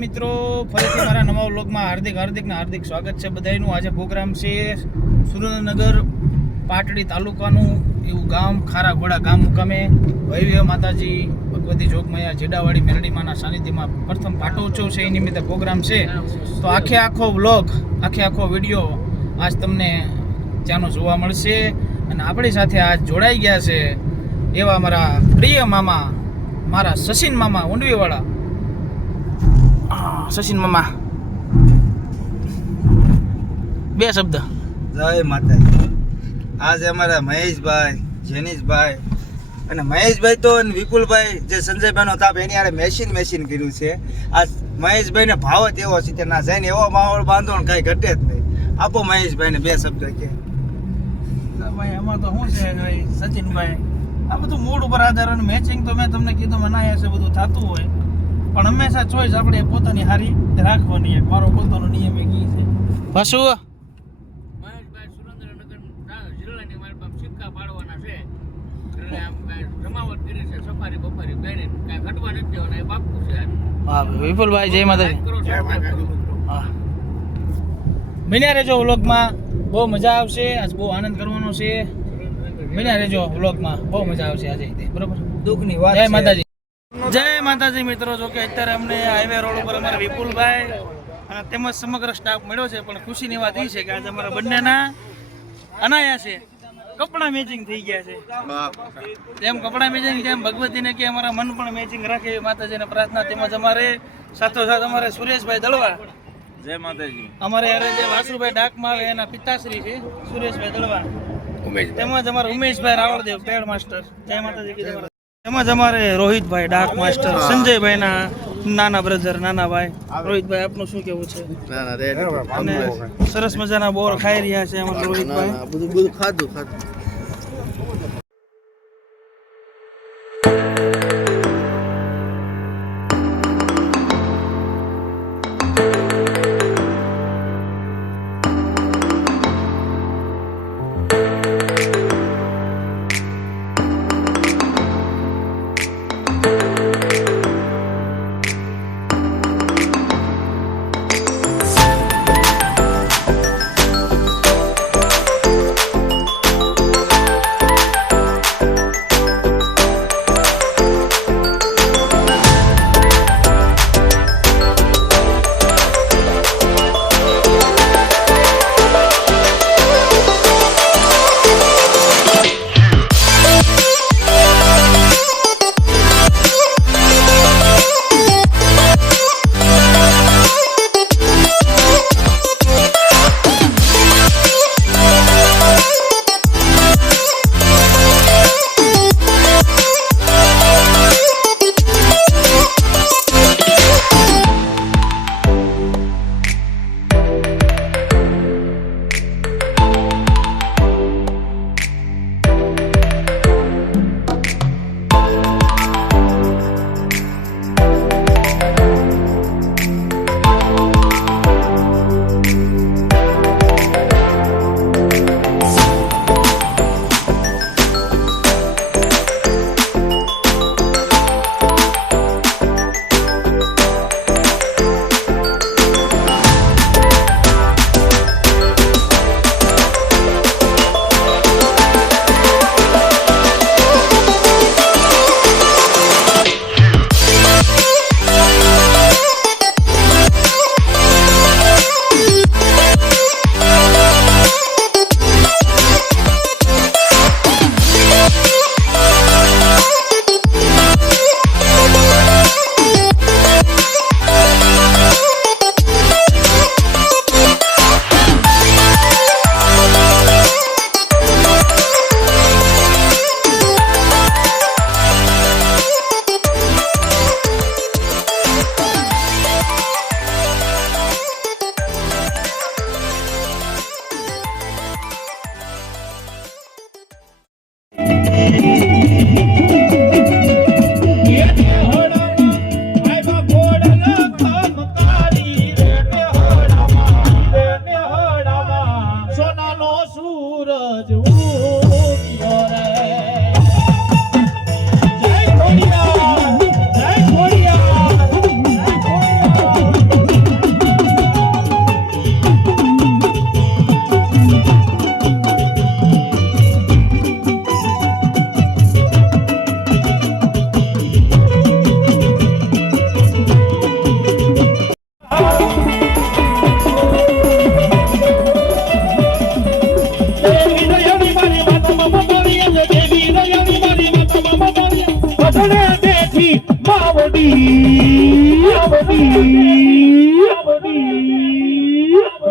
મિત્રો, ફરીથી મારા નવા વ્લોગમાં હાર્દિક સ્વાગત છે બધાનું। આજે પ્રોગ્રામ છે સુરેન્દ્રનગર પાટડી તાલુકાનું એવું ગામ ખારાઘોડા ગામ મુકામે વૈવ્ય માતાજી ભગવતી જોગમયા જેડાવાડી મેરડીમાના સાનિધ્યમાં પ્રથમ પાટોત્સવ છે, એ નિમિત્તે પ્રોગ્રામ છે। તો આખો વ્લોગ આખો વિડીયો આજ તમને ત્યાંનો જોવા મળશે। અને આપણી સાથે આજ જોડાઈ ગયા છે એવા મારા પ્રિય મામા, મારા સચિન મામા ઊંડવીવાળા। સચિન મામા, બે શબ્દ। જય માતાજી। આજે અમારા મહેશભાઈ, જેનીશભાઈ અને મહેશભાઈ તો વિપુલભાઈ જે સંજયભાઈનો તાપ એની આરે મેશિન કર્યું છે। આ મહેશભાઈને ભાવ જ એવો છે ના જાય ને એવો માહોલ બાંધો ને કાંઈ ઘટે જ નહીં। આપો મહેશભાઈને બે શબ્દ કે ભાઈ। એમાં તો શું છે ભાઈ સચિનભાઈ, આ બધું મૂડ ઉપર આધાર, અને મેચિંગ તો મેં તમને કીધું મનાય હશે બધું થતું હોય, પણ હંમેશા ચોઈસ આપણે પોતાની હારી રાખવાની। એક મારો પોતાનો નિયમ એક ઈ છે। પાછું મહેશભાઈ સુરેન્દ્રનગર જિલ્લાની મારી પાસે સિક્કા પાડવાના છે, એટલે આમ કાંઈ જમાવટ કરી છે, સફારી બફારી પહેરી કાંઈ ઘટવા નથી દેવાના, એ પાક્કું છે। હા વિપુલભાઈ, જય માતાજી। હા, બન્યા રહેજો વ્લોગમાં, બહુ મજા આવશે। આજ બહુ આનંદ કરવાનો છે, બન્યા રહેજો વ્લોગમાં, બહુ મજા આવશે આજે, બરોબર? દુઃખની વાત। જય માતાજી। જય માતાજી મિત્રો। જો કે અત્યારે અમને હાઈવે રોડ ઉપર અમારા વિપુલભાઈ અને તેમજ સમગ્ર સ્ટાફ મળ્યો છે, પણ ખુશીની વાત એ છે કે આજે અમારા બંનેના અનાયા છે કપડા મેચિંગ થઈ ગયા છે। જેમ કપડા મેચિંગ, જેમ ભગવતીને કે અમારા મન પણ મેચિંગ રાખે એવી માતાજીને પ્રાર્થના। તેમજ અમારે સાથોસાથ અમારે સુરેશભાઈ દળવા, જય માતાજી। અમારે યારે જે વાસુભાઈ ડાકમાં આવે એના પિતાશ્રી છે સુરેશભાઈ દળવા, તેમજ અમારા ઉમેશભાઈ રાવળદેવ પેડ માસ્ટર, જય માતાજી કીધું। તેમજ અમારે રોહિતભાઈ ડાક માસ્ટર, સંજયભાઈના નાના બ્રધર, નાના ભાઈ રોહિતભાઈ, આપનું શું કેવું છે? અને સરસ મજાના બોર ખાઈ રહ્યા છે અમારા રોહિતભાઈ। બધું ખાધું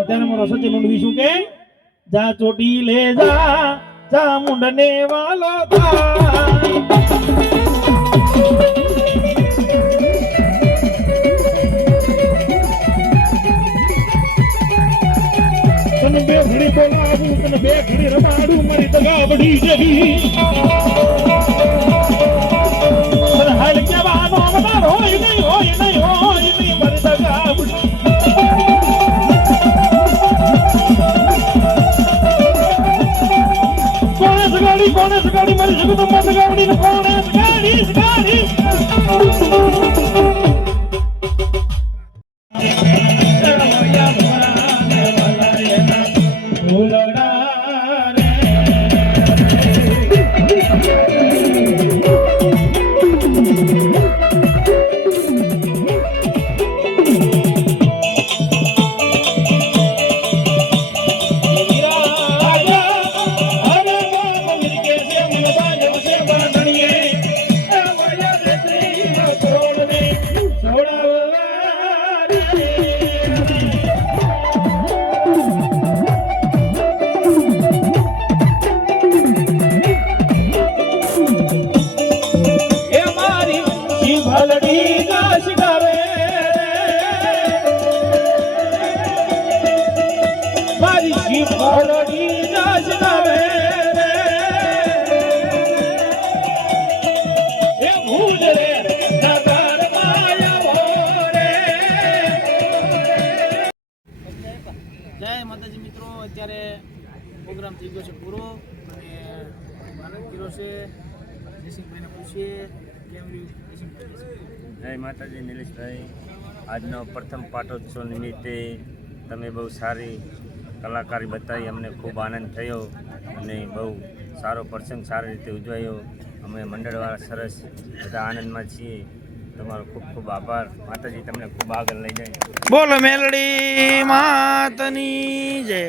ત્યારે મારો સચિન ઊંડવી શું કે જા ચોટી લે જા મુંડને વાલો તને બે ઘડી બોલાવું તને બે ઘડી રમાડું મારી દગા બઢી જવી તને હાલ કેવાનો અવતાર હોય નહીં મારી દગા બઢી કોને સગાડી મારી જગત માં સગાડી ને કોને સગાડી જય માતાજી મિત્રો, અત્યારે પ્રોગ્રામ થઈ ગયો છે પૂરો અને આનંદ કર્યો છે. જયસિંહભાઈને પૂછીએ કેમ રહ્યું જયસિંહભાઈ? જય માતાજી નિલેશભાઈ, આજનો પ્રથમ પાટોત્સવ નિમિત્તે તમે બહુ સારી કલાકારી બતાવી, અમને ખૂબ આનંદ થયો અને બહુ સારો પ્રસંગ સારી રીતે ઉજવાયો. અમે મંડળવાળા સરસ બધા આનંદમાં છીએ. તમારો ખૂબ ખૂબ આભાર. માતાજી તમને ખૂબ આગળ લઈ જાય. બોલો મેલડી માતની જય.